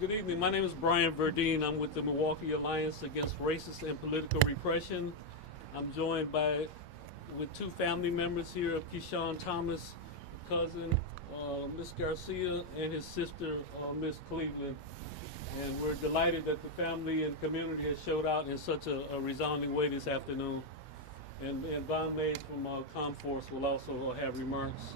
Good evening. My name is Brian Verdeen. I'm with the Milwaukee Alliance Against Racist and Political Repression. I'm joined with two family members here of Keyshawn Thomas' cousin, Miss Garcia, and his sister, Miss Cleveland. And we're delighted that the family and community has showed out in such a resounding way this afternoon. And Von Mays from ComForce will also have remarks.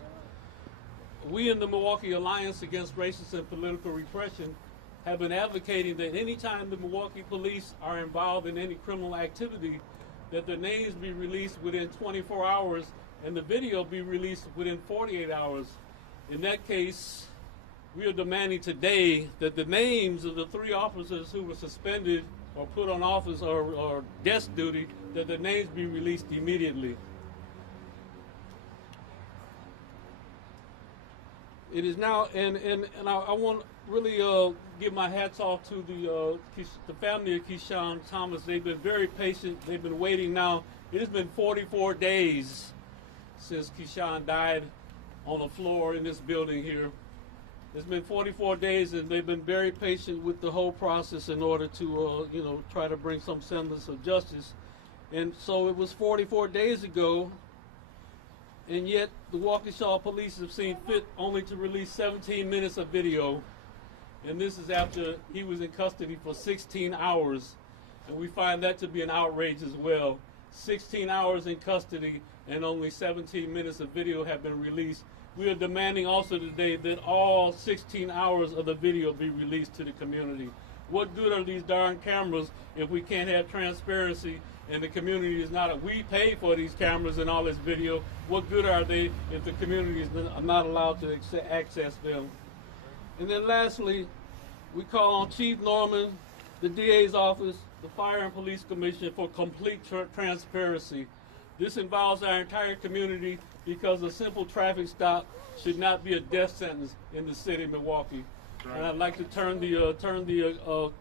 We in the Milwaukee Alliance Against Racist and Political Repression have been advocating that any time the Milwaukee police are involved in any criminal activity, that their names be released within 24 hours and the video be released within 48 hours. In that case, we are demanding today that the names of the 3 officers who were suspended or put on office or desk duty, that their names be released immediately. It is now, and I want to really give my hats off to the family of Keyshawn Thomas. They've been very patient. They've been waiting now. It has been 44 days since Keyshawn died on the floor in this building here. It's been 44 days, and they've been very patient with the whole process in order to, try to bring some semblance of justice. And so it was 44 days ago, and yet the Waukesha police have seen fit only to release 17 minutes of video. And this is after he was in custody for 16 hours. And we find that to be an outrage as well. 16 hours in custody and only 17 minutes of video have been released. We are demanding also today that all 16 hours of the video be released to the community. What good are these darn cameras if we can't have transparency and the community is not, we pay for these cameras and all this video. What good are they if the community is not allowed to access them? And then lastly, we call on Chief Norman, the DA's office, the Fire and Police Commission for complete transparency. This involves our entire community because a simple traffic stop should not be a death sentence in the city of Milwaukee. Right. And I'd like to turn the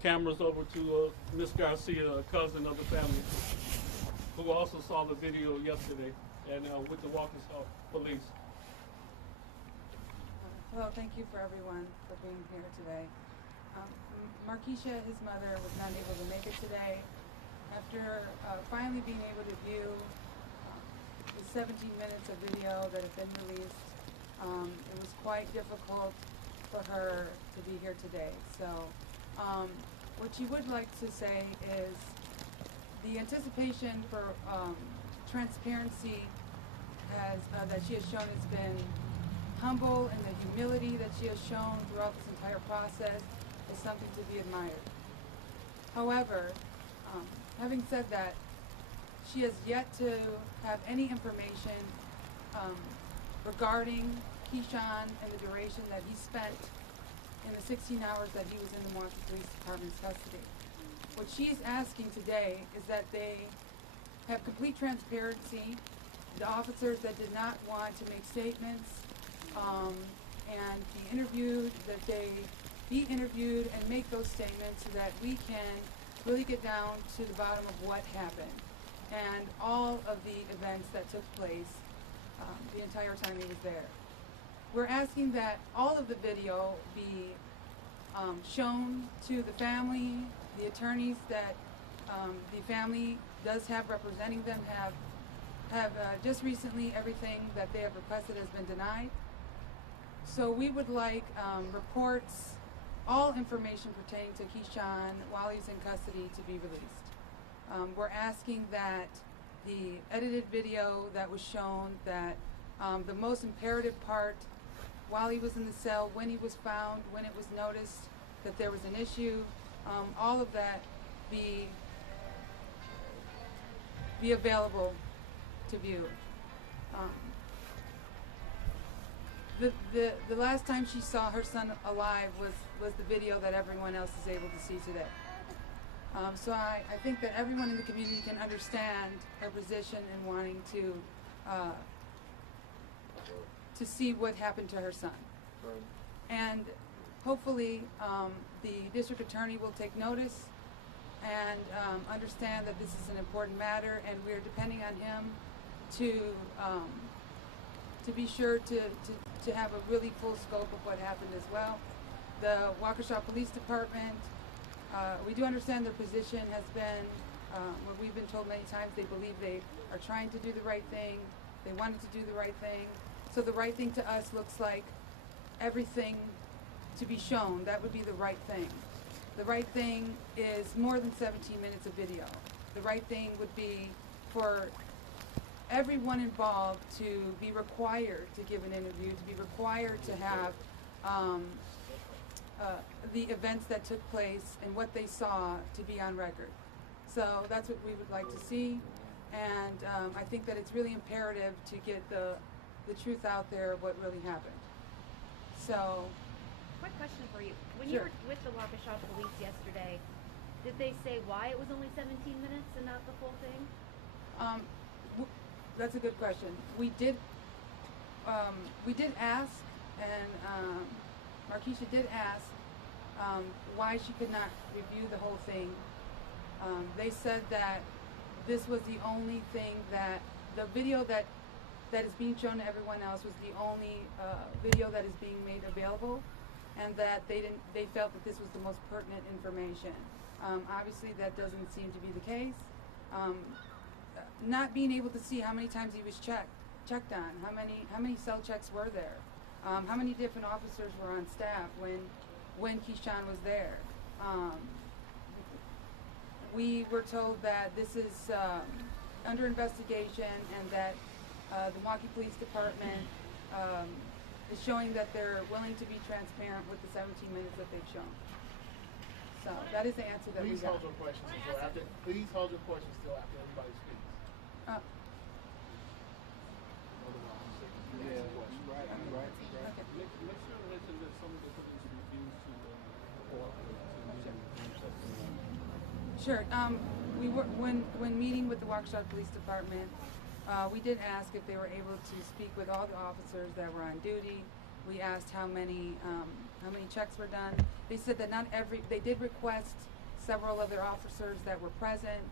cameras over to Miss Garcia, a cousin of the family, who also saw the video yesterday and with the Waukesha police. Hello, thank you for everyone for being here today. Markeisha, his mother, was not able to make it today. After finally being able to view the 17 minutes of video that have been released, it was quite difficult for her to be here today. So what she would like to say is the anticipation for transparency that she has shown has been humble, and the humility that she has shown throughout this entire process is something to be admired. However, having said that, she has yet to have any information regarding Keyshawn and the duration that he spent in the 16 hours that he was in the Milwaukee Police Department's custody. What she's asking today is that they have complete transparency. The officers that did not want to make statements and be interviewed, that they be interviewed and make those statements so that we can really get down to the bottom of what happened and all of the events that took place the entire time he was there. We're asking that all of the video be shown to the family. The attorneys that the family does have representing them have just recently everything that they have requested has been denied. So we would like reports, all information pertaining to Keyshawn while he's in custody to be released. We're asking that the edited video that was shown, that the most imperative part while he was in the cell, when he was found, when it was noticed that there was an issue, all of that be available to view. The last time she saw her son alive was the video that everyone else is able to see today. So I think that everyone in the community can understand her position in wanting to see what happened to her son. And hopefully the district attorney will take notice and understand that this is an important matter, and we're depending on him to be sure to have a really full scope of what happened as well. The Waukesha Police Department, we do understand their position has been, what we've been told many times, they believe they are trying to do the right thing, they wanted to do the right thing. So the right thing to us looks like everything to be shown, that would be the right thing. The right thing is more than 17 minutes of video. The right thing would be for everyone involved to be required to give an interview, to be required to have the events that took place and what they saw to be on record. So that's what we would like to see, and I think that it's really imperative to get the truth out there of what really happened. So, quick question for you. When Sure. you were with the Waukesha police yesterday, did they say why it was only 17 minutes and not the full thing? That's a good question. We did ask, and Markeisha did ask why she could not review the whole thing. They said that this was the only thing that the video that is being shown to everyone else was the only video that is being made available, and that they felt that this was the most pertinent information. Obviously, that doesn't seem to be the case. Not being able to see how many times he was checked on, how many cell checks were there, how many different officers were on staff when Keyshawn was there. We were told that this is under investigation, and that the Milwaukee Police Department is showing that they're willing to be transparent with the 17 minutes that they've shown. So that is the answer that we Please got. hold your questions until after. Please hold your questions till after everybody speaks. Uh, Yeah, Right. okay. Make sure to mention that some of the police refuse to cooperate. Sure. We were when meeting with the Waukesha Police Department, we did ask if they were able to speak with all the officers that were on duty. We asked how many checks were done. They said that not every. They did request several of their officers that were present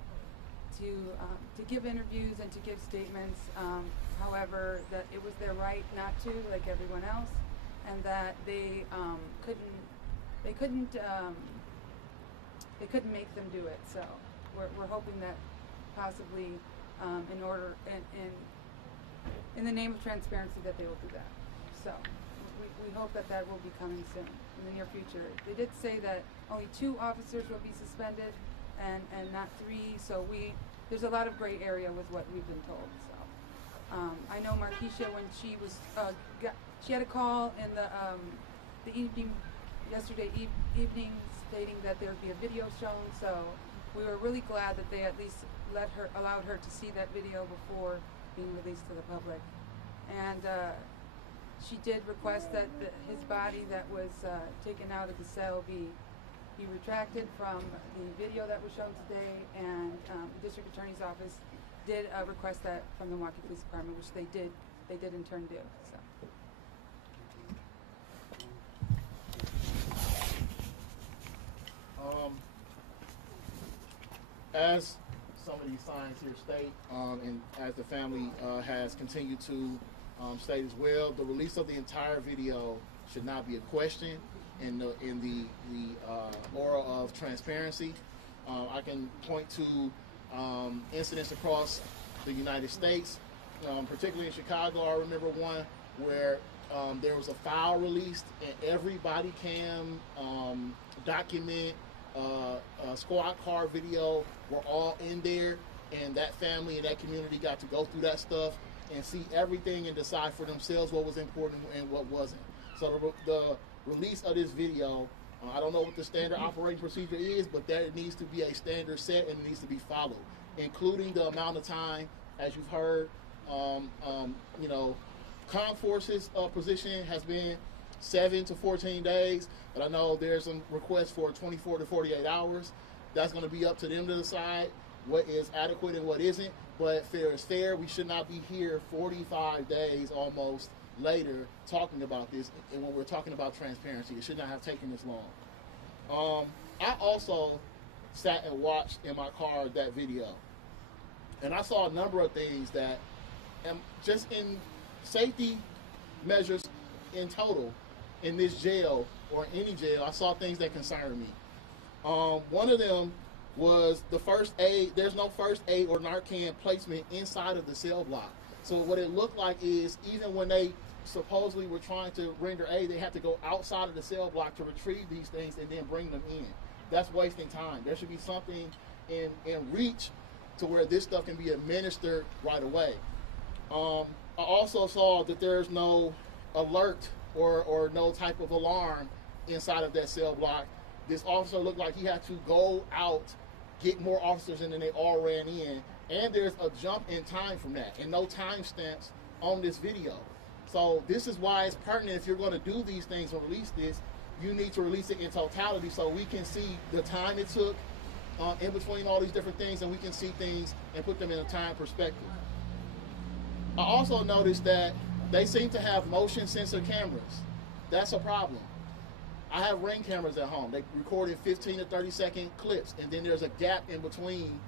to give interviews and to give statements. However, that it was their right not to, like everyone else, and that they couldn't make them do it. So we're hoping that possibly in the name of transparency that they will do that. So we hope that will be coming soon in the near future. They did say that only 2 officers will be suspended and not 3. So there's a lot of gray area with what we've been told. So I know Markeisha, when she was she had a call in the evening yesterday evening stating that there would be a video shown. So we were really glad that they at least allowed her to see that video before being released to the public. And she did request that his body that was taken out of the cell be retracted from the video that was shown today, and the district attorney's office did request that from the Milwaukee Police Department, which they did in turn do. So. As some of these signs here state, and as the family has continued to state as well, the release of the entire video should not be a question in the aura of transparency. I can point to incidents across the United States, particularly in Chicago. I remember one where there was a file released, and every body cam document, squad car video were all in there, and that family and that community got to go through that stuff and see everything and decide for themselves what was important and what wasn't. So the release of this video, I don't know what the standard operating procedure is, but there needs to be a standard set and it needs to be followed, including the amount of time, as you've heard. Comm Force's position has been 7 to 14 days, but I know there's some requests for 24 to 48 hours. That's going to be up to them to decide what is adequate and what isn't. But fair is fair. We should not be here 45 days almost later talking about this. And when we're talking about transparency, it should not have taken this long. I also sat and watched in my car that video, and I saw a number of things that, just in safety measures in total, in this jail or any jail, I saw things that concerned me. One of them was the first aid. There's no first aid or Narcan placement inside of the cell block. So what it looked like is even when they supposedly were trying to render aid, they had to go outside of the cell block to retrieve these things and then bring them in. That's wasting time. There should be something in reach to where this stuff can be administered right away. I also saw that there's no alert or no type of alarm inside of that cell block. This officer looked like he had to go out, get more officers in than they all ran in, and there's a jump in time from that, and no timestamps on this video. So this is why it's pertinent, if you're going to do these things and release this, you need to release it in totality so we can see the time it took in between all these different things, and we can see things and put them in a time perspective. I also noticed that they seem to have motion sensor cameras. That's a problem. I have Ring cameras at home. They recorded 15 to 30 second clips, and then there's a gap in between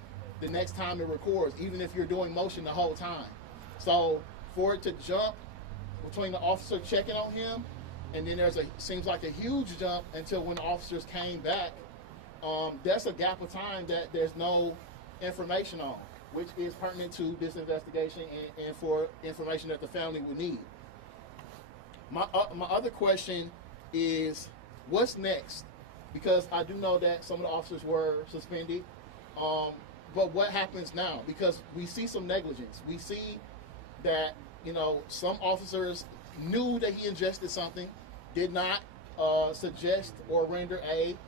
the next time it records, even if you're doing motion the whole time. So for it to jump between the officer checking on him, and then seems like a huge jump until when the officers came back, that's a gap of time that there's no information on, which is pertinent to this investigation and for information that the family would need. My other question is, what's next? Because I do know that some of the officers were suspended, but what happens now? Because we see some negligence. We see that, some officers knew that he ingested something, did not suggest or render aid,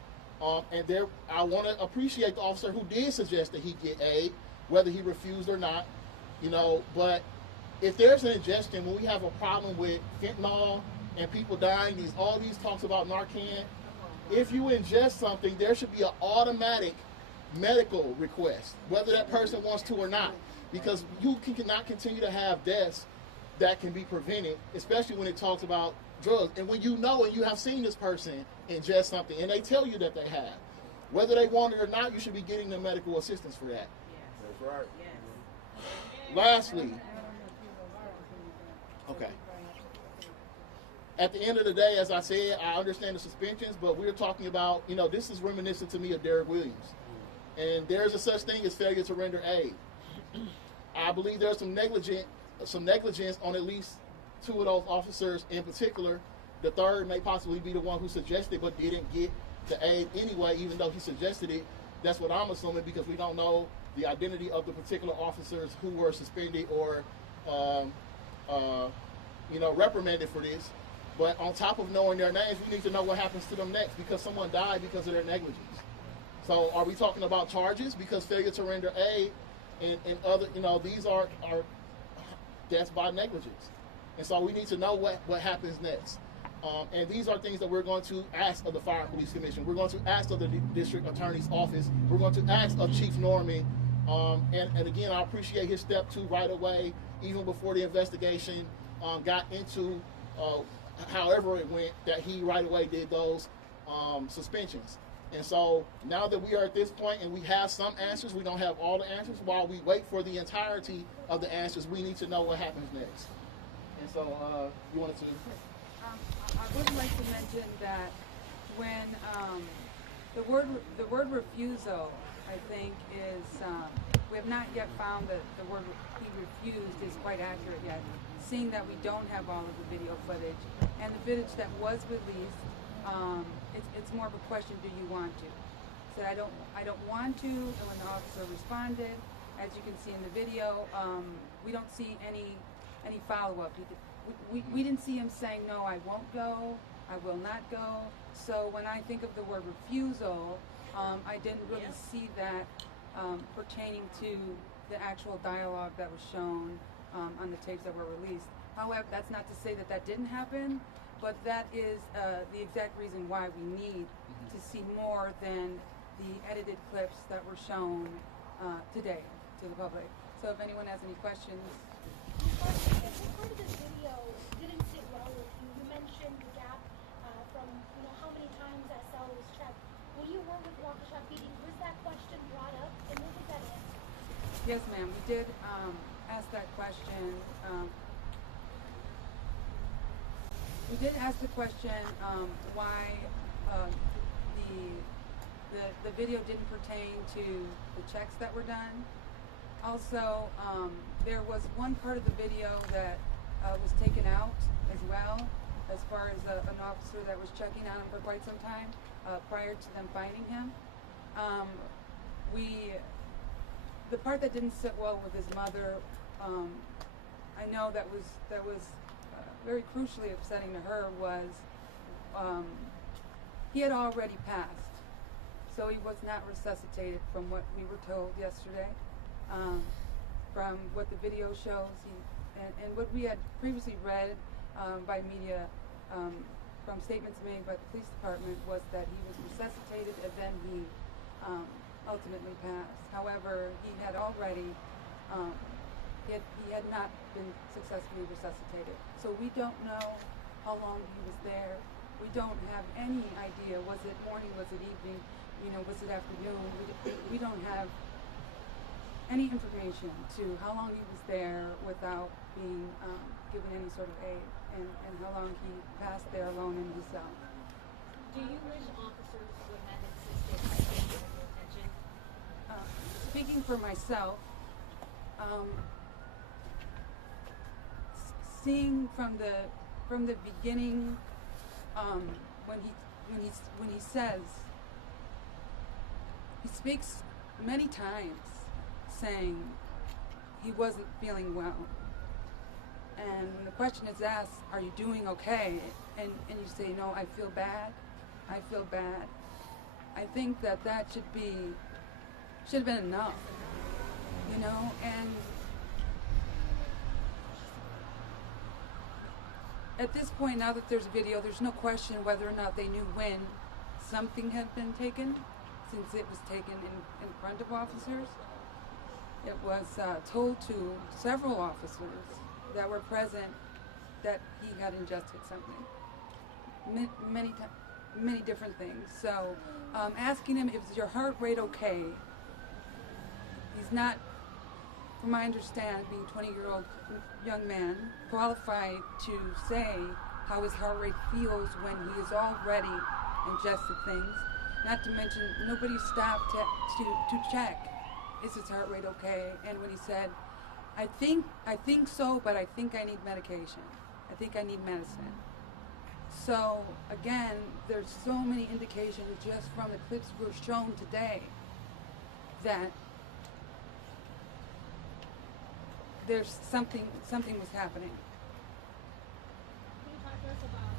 and I want to appreciate the officer who did suggest that he get aid, whether he refused or not, but if there's an ingestion, when we have a problem with fentanyl and people dying, all these talks about Narcan, if you ingest something, there should be an automatic medical request, whether that person wants to or not, because you cannot continue to have deaths that can be prevented, especially when it talks about drugs. And when you know and you have seen this person ingest something, and they tell you that they have, whether they want it or not, you should be getting them medical assistance for that. That's right. Lastly, okay. At the end of the day, as I said, I understand the suspensions, but we're talking about, this is reminiscent to me of Derek Williams. And there's a such thing as failure to render aid. I believe there's some negligence on at least two of those officers in particular. The third may possibly be the one who suggested but didn't get the aid anyway, even though he suggested it. That's what I'm assuming, because we don't know the identity of the particular officers who were suspended or, reprimanded for this. But on top of knowing their names, we need to know what happens to them next, because someone died because of their negligence. So are we talking about charges? Because failure to render aid and other, these are deaths by negligence. And so we need to know what happens next. And these are things that we're going to ask of the Fire and Police Commission. We're going to ask of the District Attorney's Office. We're going to ask of Chief Norman. And again, I appreciate his step 2 right away, even before the investigation got into however it went, that he right away did those suspensions. And so now that we are at this point and we have some answers, we don't have all the answers. While we wait for the entirety of the answers, we need to know what happens next. And so you wanted to? I would like to mention that when the word refusal, I think, is we have not yet found that the word he refused is quite accurate yet, seeing that we don't have all of the video footage, and the footage that was released, it's more of a question: do you want to? Said I don't want to, and when the officer responded, as you can see in the video, we don't see any follow-up. We didn't see him saying, no, I won't go, I will not go. So when I think of the word refusal, I didn't really see that pertaining to the actual dialogue that was shown on the tapes that were released. However, that's not to say that that didn't happen, but that is the exact reason why we need to see more than the edited clips that were shown today to the public. So if anyone has any questions. What part of this video didn't sit well with you? You mentioned the gap from how many times that cell was checked. When you were with Waukesha PD, was that question brought up, and what was that answer? Yes, ma'am. We did ask that question. We did ask the question why the video didn't pertain to the checks that were done. Also, there was one part of the video that was taken out as well, as far as an officer that was checking on him for quite some time prior to them finding him. The part that didn't sit well with his mother, I know that was very crucially upsetting to her was he had already passed, so he was not resuscitated from what we were told yesterday. From what the video shows, and what we had previously read by media, from statements made by the police department, was that he was resuscitated and then he ultimately passed. However, he had already he had not been successfully resuscitated. So we don't know how long he was there. We don't have any idea. Was it morning? Was it evening? Was it afternoon? We don't have any information to how long he was there without being given any sort of aid, and how long he passed there alone in his cell. Do you wish officers would have insisted on getting your attention? Speaking for myself, seeing from the beginning, when he says, he speaks many times saying he wasn't feeling well, and when the question is asked, "Are you doing okay?" and you say, "No, I feel bad. I feel bad." I think that should have been enough, and at this point, now that there's video, there's no question whether or not they knew when something had been taken, since it was taken in front of officers. It was told to several officers that were present that he had ingested something, many different things. So asking him, "Is your heart rate okay?" He's not, from my understanding, 20-year-old young man, qualified to say how his heart rate feels when he has already ingested things. Not to mention, nobody stopped to check, is his heart rate okay? And when he said, I think so, but I think I need medication. I think I need medicine. So again, there's so many indications just from the clips we were shown today that there's something was happening. Can you talk to us about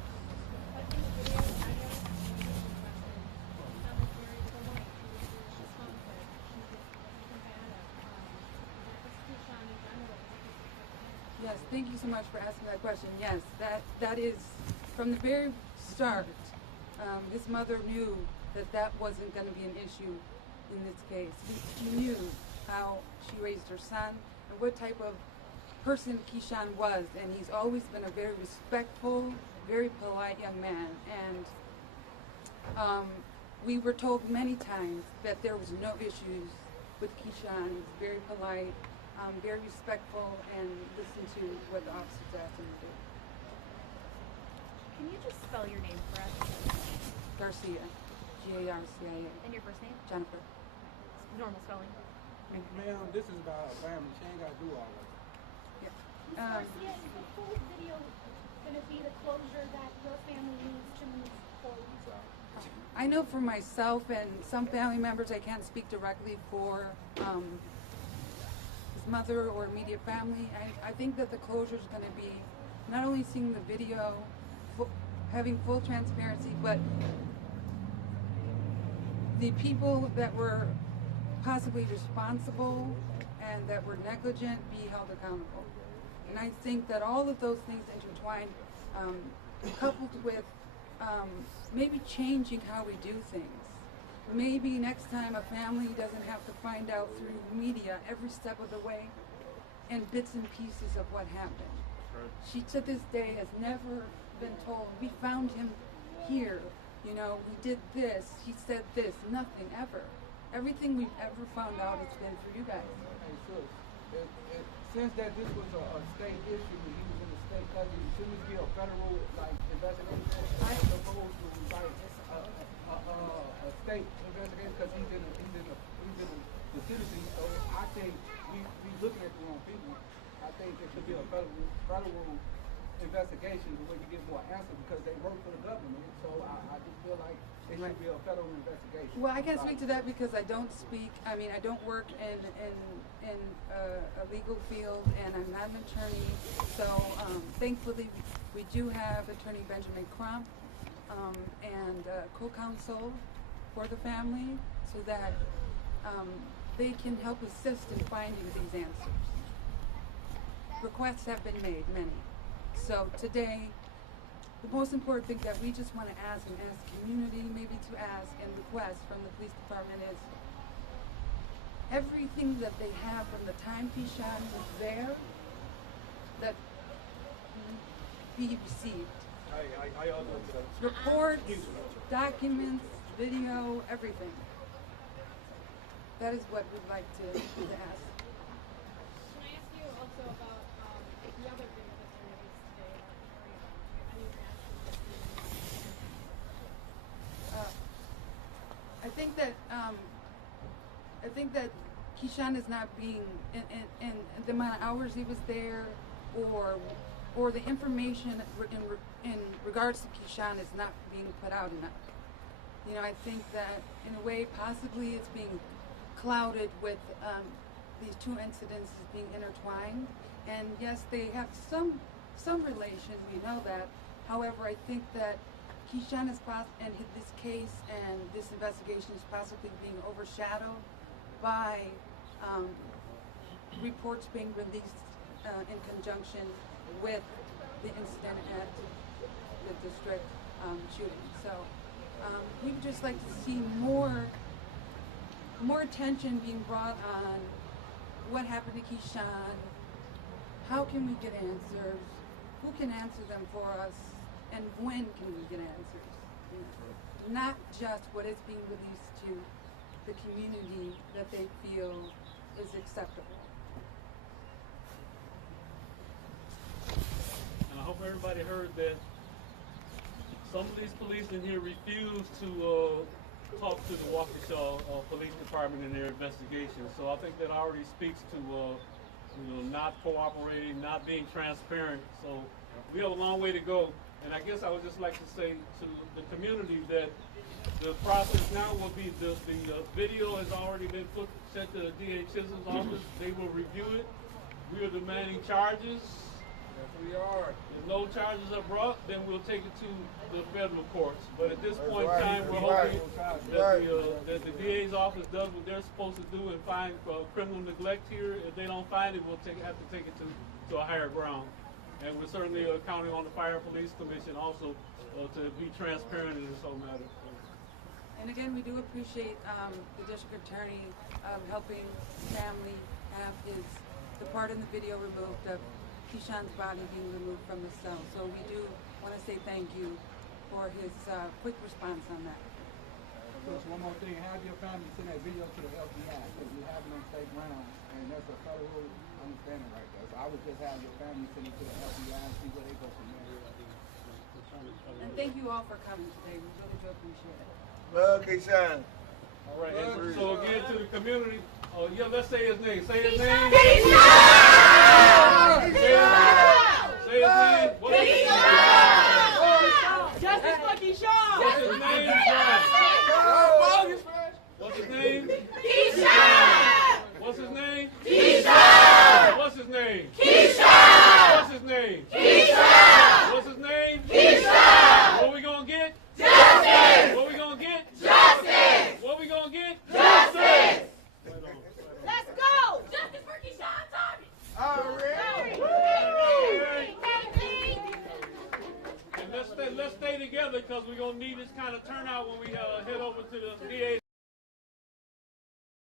what in the video, I know you sound like very polite, she's confident, she's combative. What's Keyshawn in general? Yes, thank you so much for asking that question. Yes, that is, from the very start, his mother knew that wasn't going to be an issue in this case. She knew how she raised her son and what type of person Keyshawn was, and he's always been a very respectful, very polite young man. And we were told many times that there was no issues with Keyshawn. He was very polite, very respectful, and listened to what the officers asked him to do. Can you just spell your name for us? Garcia, Garcia. And your first name? Jennifer. Normal spelling. Ma'am, this is about her family. She ain't got to do all that. Garcia, is the full video going to be the closure that your family needs to move forward? I know for myself and some family members, I can't speak directly for his mother or immediate family. I think that the closure is going to be not only seeing the video, having full transparency, but the people that were possibly responsible and that were negligent be held accountable. And I think that all of those things intertwined, coupled with maybe changing how we do things. Maybe next time a family doesn't have to find out through media every step of the way and bits and pieces of what happened. She to this day has never been told, we found him here, we did this, he said this, nothing ever. Everything we've ever found out has been for you guys. Hey, sis, since that this was a state issue, he was in the think that shouldn't this be a federal like investigation as opposed to like a state investigation because he's in the citizen. So I think we looking at the wrong people. I think it should be a federal investigation where you get more answers because they work for the government. So I just feel like it should be a federal investigation. Well, I can't speak to that because I don't speak. I mean, I don't work in a legal field, and I'm not an attorney. So thankfully, we do have Attorney Benjamin Crump and co-counsel for the family, so that they can help assist in finding these answers. Requests have been made, many. So today, the most important thing that we just want to ask, and ask the community maybe to ask and request from the police department is everything that they have from the time Keyshawn was there, that be received. Reports, documents, video, everything. That is what we'd like to ask. Can I ask you also about the other video that's released today about Carrie? I think that Keyshawn is not being in the amount of hours he was there, or the information in regards to Keyshawn is not being put out enough. You know, I think that in a way possibly it's being clouded with these two incidents as being intertwined. And yes, they have some relation, we know that. However, I think that Keyshawn is and this case and this investigation is possibly being overshadowed by reports being released in conjunction with the incident at the district shooting. So we would just like to see more attention being brought on what happened to Keyshawn, how can we get answers, who can answer them for us, and when can we get answers? You know, not just what is being released to the community that they feel is acceptable. And I hope everybody heard that some of these police in here refuse to talk to the Waukesha Police Department in their investigation. So I think that already speaks to not cooperating, not being transparent. So we have a long way to go. And I guess I would just like to say to the community that the process now will be the video has already been sent to the DA Chisholm's office. They will review it. We are demanding charges. Yes, we are. If no charges are brought, then we'll take it to the federal courts. But at this point in time, we're hoping that the DA's office does what they're supposed to do and find criminal neglect here. If they don't find it, we'll have to take it to a higher ground. And we're certainly counting on the Fire Police Commission also to be transparent in this whole matter. And again, we do appreciate the district attorney helping the family have the part in the video removed of Keyshawn's body being removed from the cell. So we do want to say thank you for his quick response on that. Just one more thing, have your family send that video to the FBI because we have it on state ground, and that's a federal understanding right there. So I would just have your family send it to the FBI and see where they go from there. And thank you all for coming today. We really do appreciate it. Love Keyshawn. All right. And so again, to the community, let's say his name. Say his name. Keyshawn! Say his name. What's his name? Justice for Keyshawn! What's his name? What's his name? Keyshawn! What's his name? Keyshawn! What's his name? Keyshawn! What's his name? Keyshawn! What's his name? Keyshawn! What we gonna get? Justice! What we gonna get? Justice! What we gonna get? Justice! Right on. Let's go! Justice for Keyshawn Thomas! And let's stay together because we're gonna need this kind of turnout when we head over to the DA's